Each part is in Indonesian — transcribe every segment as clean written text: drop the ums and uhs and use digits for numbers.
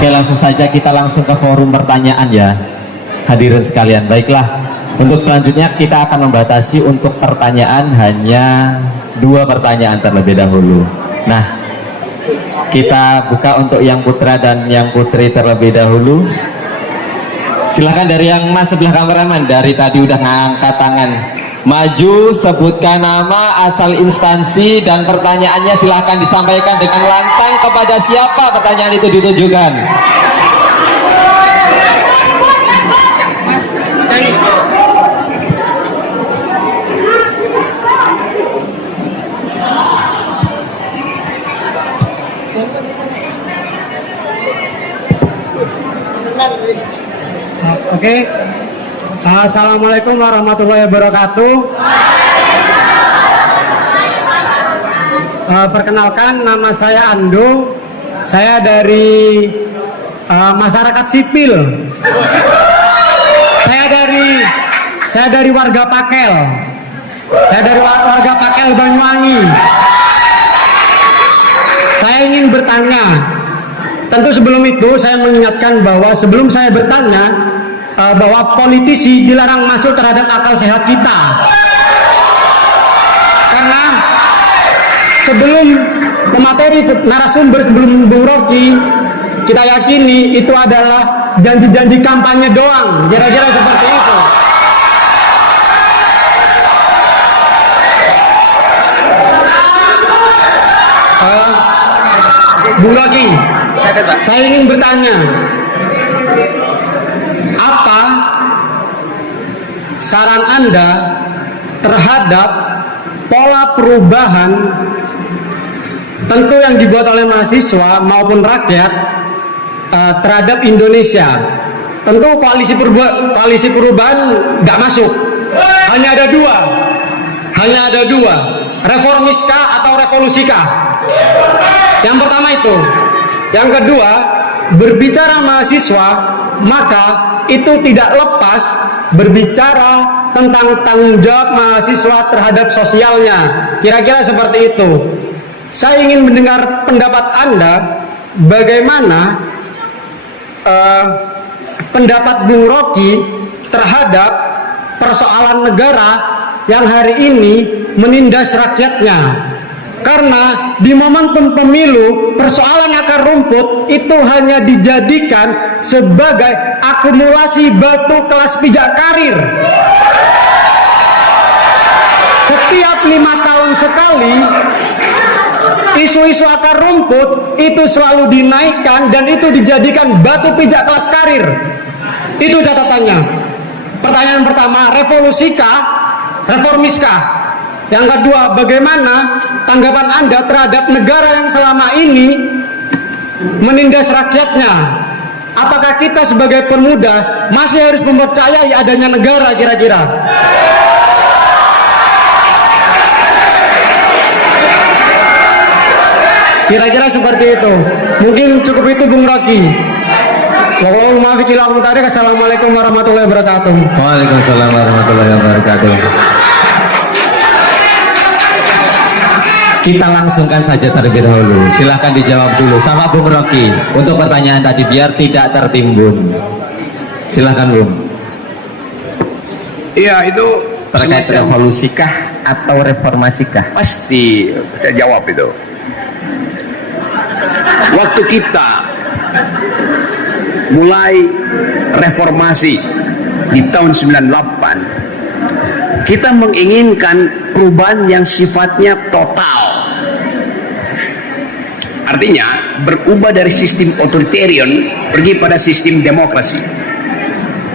Oke, langsung saja kita langsung ke forum pertanyaan ya, hadirin sekalian. Baiklah, untuk selanjutnya kita akan membatasi untuk pertanyaan hanya 2 pertanyaan terlebih dahulu. Nah, kita buka untuk yang putra dan yang putri terlebih dahulu. Silahkan dari yang mas sebelah kameraman, dari tadi udah ngangkat tangan. Maju, sebutkan nama, asal instansi, dan pertanyaannya silahkan disampaikan dengan lantang kepada siapa pertanyaan itu ditujukan. Oke. Assalamualaikum warahmatullahi wabarakatuh. Perkenalkan, nama saya Ando. Saya dari masyarakat sipil. Saya dari warga Pakel. Saya dari warga Pakel Banyuwangi. Saya ingin bertanya. Tentu sebelum itu saya mengingatkan bahwa sebelum saya bertanya, bahwa politisi dilarang masuk terhadap akal sehat kita. Karena sebelum pemateri narasumber sebelum Bung Rocky, kita yakini itu adalah janji-janji kampanye doang, kira-kira seperti itu. Bung Rocky, saya ingin bertanya, apa saran Anda terhadap pola perubahan tentu yang dibuat oleh mahasiswa maupun rakyat terhadap Indonesia? Tentu koalisi perubahan nggak masuk. Hanya ada dua, reformiskah atau revolusikah? Yang pertama itu. Yang kedua, berbicara mahasiswa, maka itu tidak lepas berbicara tentang tanggung jawab mahasiswa terhadap sosialnya. Kira-kira seperti itu. Saya ingin mendengar pendapat Anda, bagaimana pendapat Bung Rocky terhadap persoalan negara yang hari ini menindas rakyatnya. Karena di momentum pemilu, persoalan akar rumput itu hanya dijadikan sebagai akumulasi batu kelas pijak karir. Setiap 5 tahun sekali, isu-isu akar rumput itu selalu dinaikkan dan itu dijadikan batu pijak kelas karir. Itu catatannya. Pertanyaan pertama, revolusikah, reformiskah? Yang kedua, bagaimana tanggapan Anda terhadap negara yang selama ini menindas rakyatnya? Apakah kita sebagai pemuda masih harus mempercayai adanya negara kira-kira? Kira-kira seperti itu. Mungkin cukup itu Bung Rocky. Assalamualaikum warahmatullahi wabarakatuh. Waalaikumsalam warahmatullahi wabarakatuh. Kita langsungkan saja terlebih dahulu. Silahkan dijawab dulu sama Bung Rocky untuk pertanyaan tadi biar tidak tertimbun. Silahkan Bung. Iya, itu terkait revolusikah atau reformasikah? pasti saya jawab itu. Waktu kita mulai reformasi di tahun 98, kita menginginkan perubahan yang sifatnya total. Artinya berubah dari sistem otoritarian pergi pada sistem demokrasi.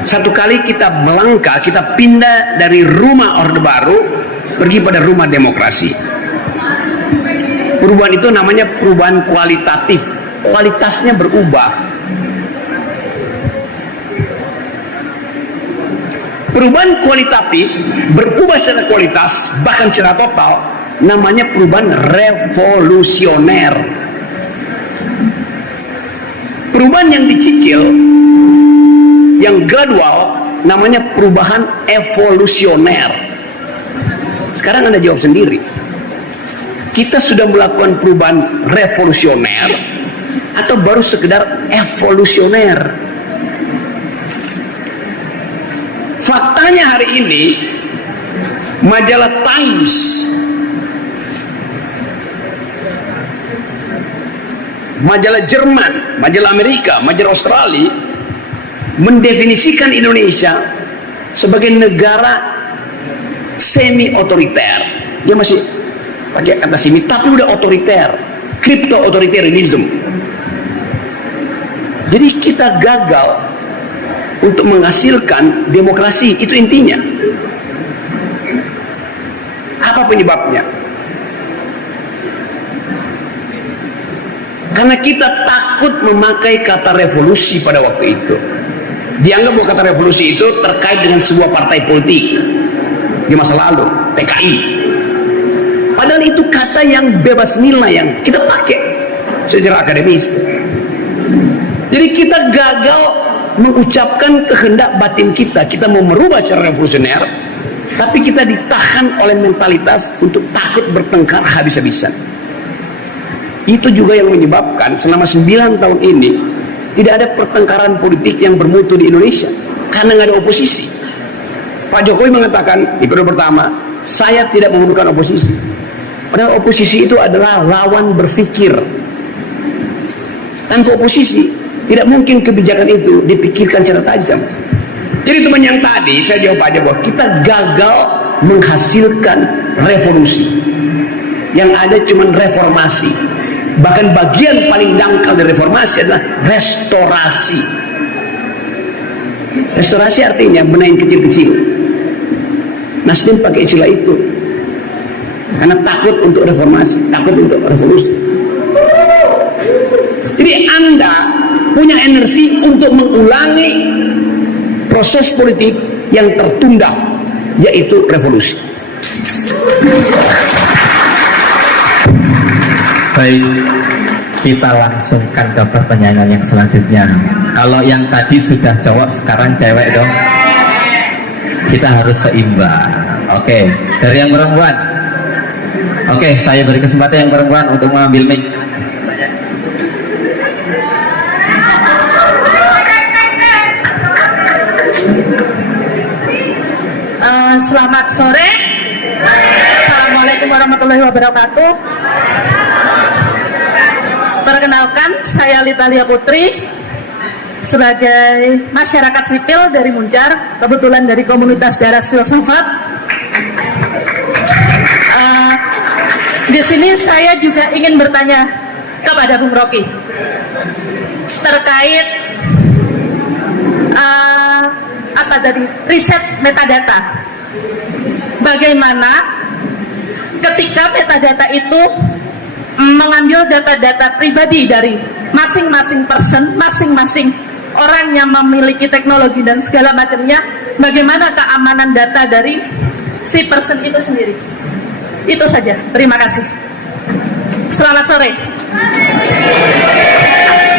Satu kali kita melangkah, kita pindah dari rumah Orde Baru pergi pada rumah demokrasi. Perubahan itu namanya perubahan kualitatif. Kualitasnya berubah. Perubahan kualitatif berubah secara kualitas bahkan secara total, namanya perubahan revolusioner. Perubahan yang dicicil, yang gradual, namanya perubahan evolusioner. Sekarang Anda jawab sendiri. Kita sudah melakukan perubahan revolusioner, atau baru sekedar evolusioner? Faktanya hari ini majalah Times, majalah Jerman, majalah Amerika, majalah Australia mendefinisikan Indonesia sebagai negara semi otoriter. Dia masih pakai kata semi, tapi udah otoriter, crypto authoritarianism. Jadi kita gagal untuk menghasilkan demokrasi, itu intinya. Apa penyebabnya? Karena kita takut memakai kata revolusi pada waktu itu. Dianggap bahwa kata revolusi itu terkait dengan sebuah partai politik di masa lalu, PKI. Padahal itu kata yang bebas nilai yang kita pakai secara akademis. Jadi kita gagal mengucapkan kehendak batin kita. Kita mau merubah secara revolusioner, tapi kita ditahan oleh mentalitas untuk takut bertengkar habis-habisan. Itu juga yang menyebabkan selama 9 tahun ini tidak ada pertengkaran politik yang bermutu di Indonesia, karena nggak ada oposisi. Pak Jokowi mengatakan di periode pertama, saya tidak memerlukan oposisi. Padahal oposisi itu adalah lawan berpikir. Tanpa oposisi tidak mungkin kebijakan itu dipikirkan secara tajam. Jadi teman yang tadi saya jawab aja bahwa kita gagal menghasilkan revolusi. Yang ada cuma reformasi. Bahkan bagian paling dangkal dari reformasi adalah restorasi. Restorasi artinya benahin kecil-kecil. Nasdem pakai istilah itu karena takut untuk reformasi, takut untuk revolusi. Jadi Anda punya energi untuk mengulangi proses politik yang tertunda, yaitu revolusi. Baik, kita langsungkan ke pertanyaan yang selanjutnya. Kalau yang tadi sudah cowok, sekarang cewek dong. Kita harus seimbang. Oke, dari yang perempuan. Oke, saya beri kesempatan yang perempuan untuk mengambil mic. Selamat sore. Assalamualaikum warahmatullahi wabarakatuh. Perkenalkan, saya Litalia Putri sebagai masyarakat sipil dari Muncar, kebetulan dari komunitas Daras Filsafat. Di sini saya juga ingin bertanya kepada Bung Rocky terkait apa tadi, riset metadata. Bagaimana ketika metadata itu mengambil data-data pribadi dari masing-masing person, masing-masing orang yang memiliki teknologi dan segala macamnya, bagaimana keamanan data dari si person itu sendiri. Itu saja, terima kasih. Selamat sore.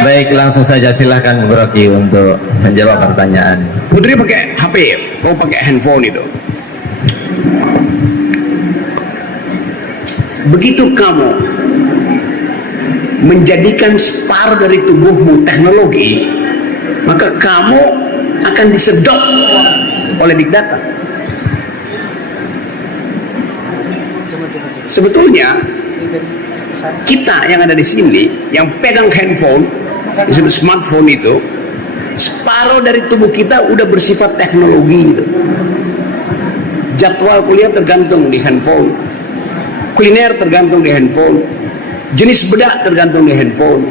Baik, langsung saja silakan Bu Rocky untuk menjawab pertanyaan. Putri pakai HP, mau pakai handphone itu. Begitu kamu menjadikan separuh dari tubuhmu teknologi, maka kamu akan disedot oleh big data. Sebetulnya kita yang ada di sini, yang pegang handphone, disebut smartphone itu, separuh dari tubuh kita udah bersifat teknologi itu. Jadwal kuliah tergantung di handphone, kuliner tergantung di handphone, jenis bedak tergantung di handphone.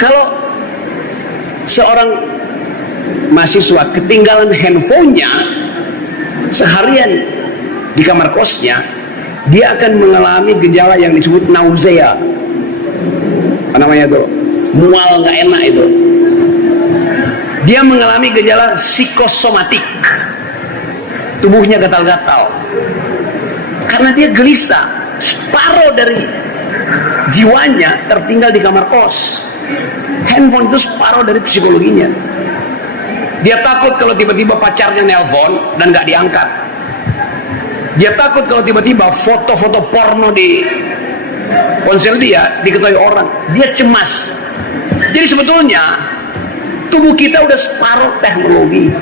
Kalau seorang mahasiswa ketinggalan handphonenya seharian di kamar kosnya, dia akan mengalami gejala yang disebut nausea. Apa namanya itu? Mual, nggak enak itu. Dia mengalami gejala psikosomatik, tubuhnya gatal-gatal, karena dia gelisah. Separuh dari jiwanya tertinggal di kamar kos. Handphone itu separuh dari psikologinya. Dia takut kalau tiba-tiba pacarnya nelpon dan nggak diangkat. Dia takut kalau tiba-tiba foto-foto porno di ponsel dia diketahui orang, dia cemas. Jadi sebetulnya tubuh kita udah separuh teknologi,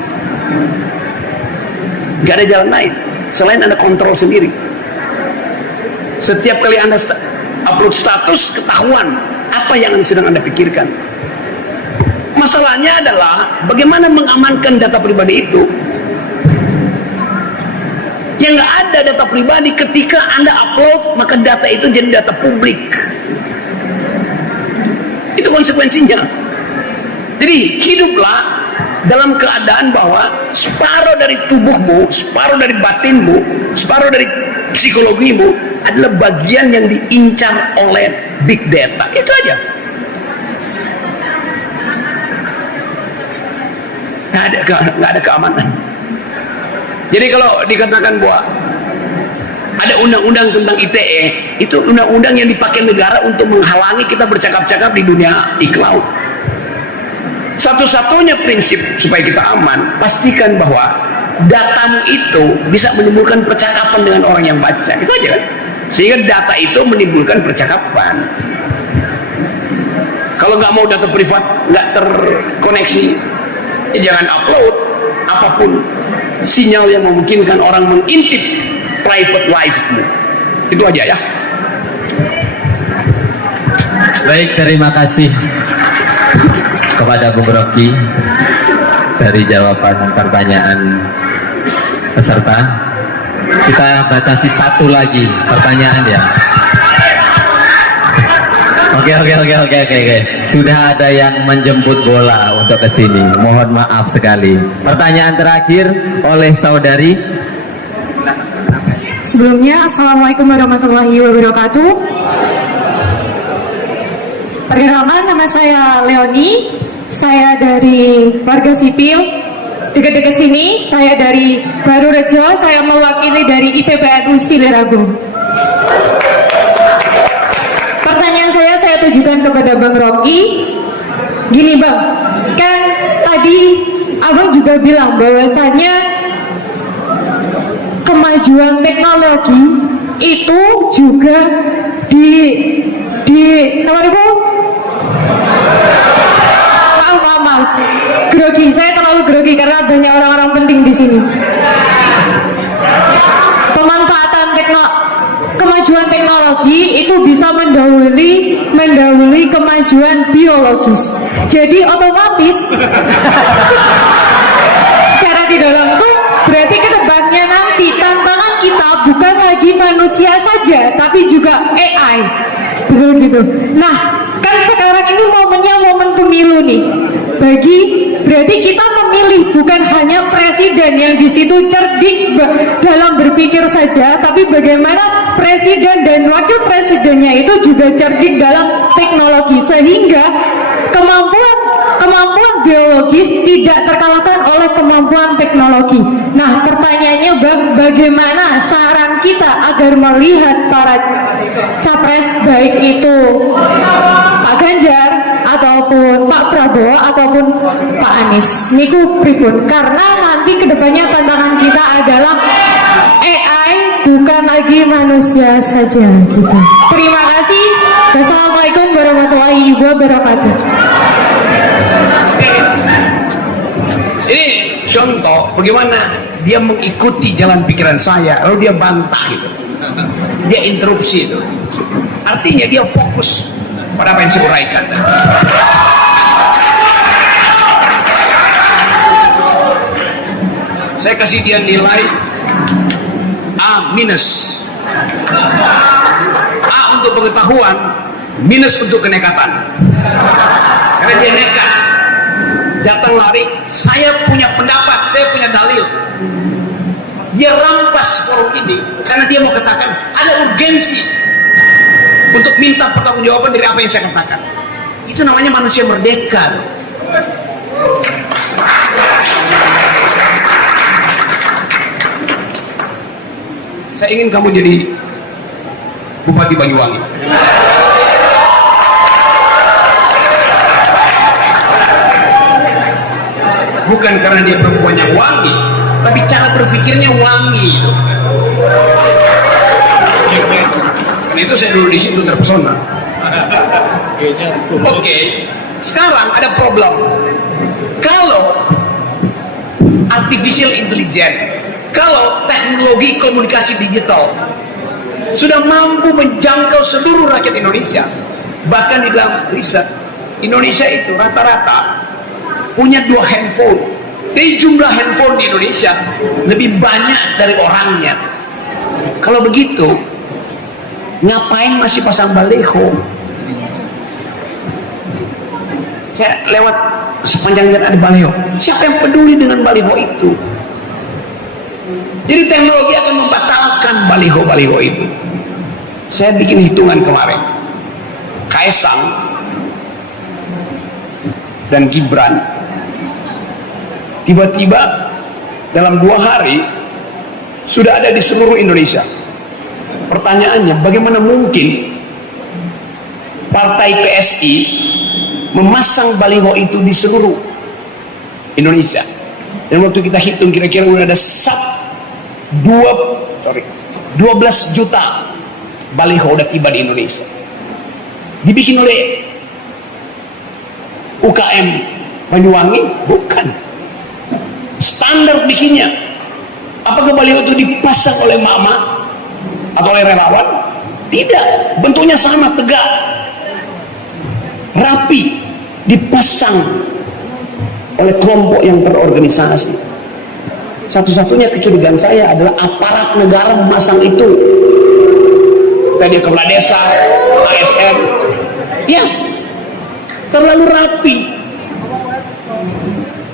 nggak ada jalan lain selain Anda kontrol sendiri. Setiap kali Anda upload status, ketahuan apa yang sedang Anda pikirkan. Masalahnya adalah bagaimana mengamankan data pribadi itu. Yang nggak ada data pribadi, ketika Anda upload maka data itu jadi data publik. Itu konsekuensinya. Jadi hiduplah dalam keadaan bahwa separuh dari tubuhmu, separuh dari batinmu, separuh dari psikologimu adalah bagian yang diincar oleh big data. Itu aja. Nggak ada keamanan. Jadi kalau dikatakan bahwa ada undang-undang tentang ITE, itu undang-undang yang dipakai negara untuk menghalangi kita bercakap-cakap di dunia e-cloud. Satu-satunya prinsip supaya kita aman, pastikan bahwa datamu itu bisa menimbulkan percakapan dengan orang yang baca. Itu aja kan? Sehingga data itu menimbulkan percakapan. Kalau nggak mau data privat, nggak terkoneksi, ya jangan upload apapun sinyal yang memungkinkan orang mengintip private life-mu. Itu aja ya. Baik, terima kasih kepada Bung Rocky dari jawaban pertanyaan peserta. Kita batasi satu lagi pertanyaan ya. Oke. Sudah ada yang menjemput bola untuk ke sini. Mohon maaf sekali. Pertanyaan terakhir oleh saudari. Sebelumnya, Assalamualaikum warahmatullahi wabarakatuh. Perkenalkan, nama saya Leoni. Saya dari warga sipil dekat-dekat sini. Saya dari Baru Rejo. Saya mewakili dari IPPNU Siliragung. Pertanyaan saya tujukan kepada Bang Rocky. Gini Bang, kan tadi Abang juga bilang bahwasanya kemajuan teknologi itu juga di nomor itu maaf grogi, saya terlalu grogi karena banyak orang-orang penting di sini. Pemanfaatan kemajuan teknologi itu bisa mendahului kemajuan biologis. Jadi otomatis secara tidak langsung berarti kedepannya nanti tantangan kita bukan lagi manusia saja, tapi juga AI. Betul gitu. Nah, kan sekarang ini momennya momen pemilu nih. Berarti kita memilih bukan hanya presiden yang di situ cerdik dalam berpikir saja, tapi bagaimana presiden dan wakil presidennya itu juga cerdik dalam teknologi, sehingga kemampuan biologis tidak terkalahkan oleh kemampuan teknologi. Nah, pertanyaannya Bang, bagaimana saran kita agar melihat para capres, baik itu Pak Ganjar ataupun Pak Prabowo ataupun Pak Anies niku pripun, karena nanti kedepannya tantangan kita adalah AI, bukan lagi manusia saja gitu. Terima kasih. Wassalamualaikum warahmatullahi wabarakatuh. Ini contoh bagaimana dia mengikuti jalan pikiran saya, lalu dia bantah itu, dia interupsi itu. Artinya dia fokus pada apa yang saya uraikan. Saya kasih dia nilai A minus. A untuk pengetahuan, minus untuk kenekatan. Karena dia nekat, datang lari. Saya punya pendapat, saya punya dalil. Dia rampas forum ini karena dia mau katakan ada urgensi untuk minta pertanggungjawaban dari apa yang saya katakan. Itu namanya manusia merdeka. Saya ingin kamu jadi Bupati Banyuwangi. Bukan karena dia perempuannya wangi, tapi cara berpikirnya wangi. Karena itu saya dulu di situ terpesona. Oke, sekarang ada problem. Kalau artificial intelligence, kalau teknologi komunikasi digital sudah mampu menjangkau seluruh rakyat Indonesia, bahkan di dalam riset Indonesia itu rata-rata punya 2 handphone. Dari jumlah handphone di Indonesia lebih banyak dari orangnya. Kalau begitu, ngapain masih pasang baliho? Saya lewat sepanjang jalan ada baliho. Siapa yang peduli dengan baliho itu? Jadi teknologi akan membatalkan baliho-baliho itu. Saya bikin hitungan kemarin. Kaisang dan Gibran tiba-tiba dalam 2 hari sudah ada di seluruh Indonesia. Pertanyaannya, bagaimana mungkin partai PSI memasang baliho itu di seluruh Indonesia? Dan waktu kita hitung kira-kira udah ada 12 juta baliho udah tiba di Indonesia. Dibikin oleh UKM Banyuwangi? Bukan. Standar bikinnya. Apakah baliho itu dipasang oleh mama atau oleh relawan? Tidak. Bentuknya sama, tegak, rapi, dipasang oleh kelompok yang terorganisasi. Satu-satunya kecurigaan saya adalah aparat negara memasang itu. Tadi kepala desa, ASN, ya terlalu rapi.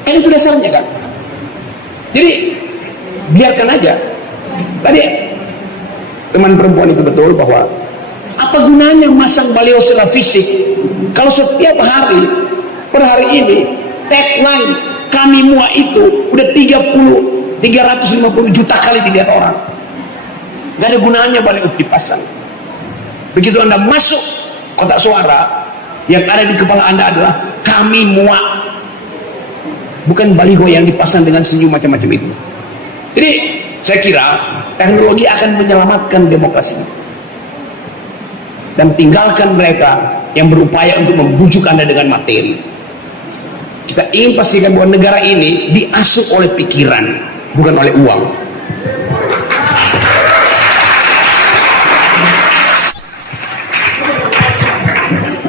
Itu dasarnya kan. Jadi biarkan aja. Tadi teman perempuan itu betul bahwa apa gunanya masang baliho secara fisik kalau setiap hari per hari ini tagline kami mua itu udah 350 juta kali dilihat orang. Gak ada gunanya baliho dipasang. Begitu Anda masuk kotak suara, yang ada di kepala Anda adalah kami mua, bukan baliho yang dipasang dengan senyum macam-macam itu. Jadi saya kira teknologi akan menyelamatkan demokrasi dan tinggalkan mereka yang berupaya untuk membujuk Anda dengan materi. Kita ingin pastikan bahwa negara ini diasuh oleh pikiran, bukan oleh uang.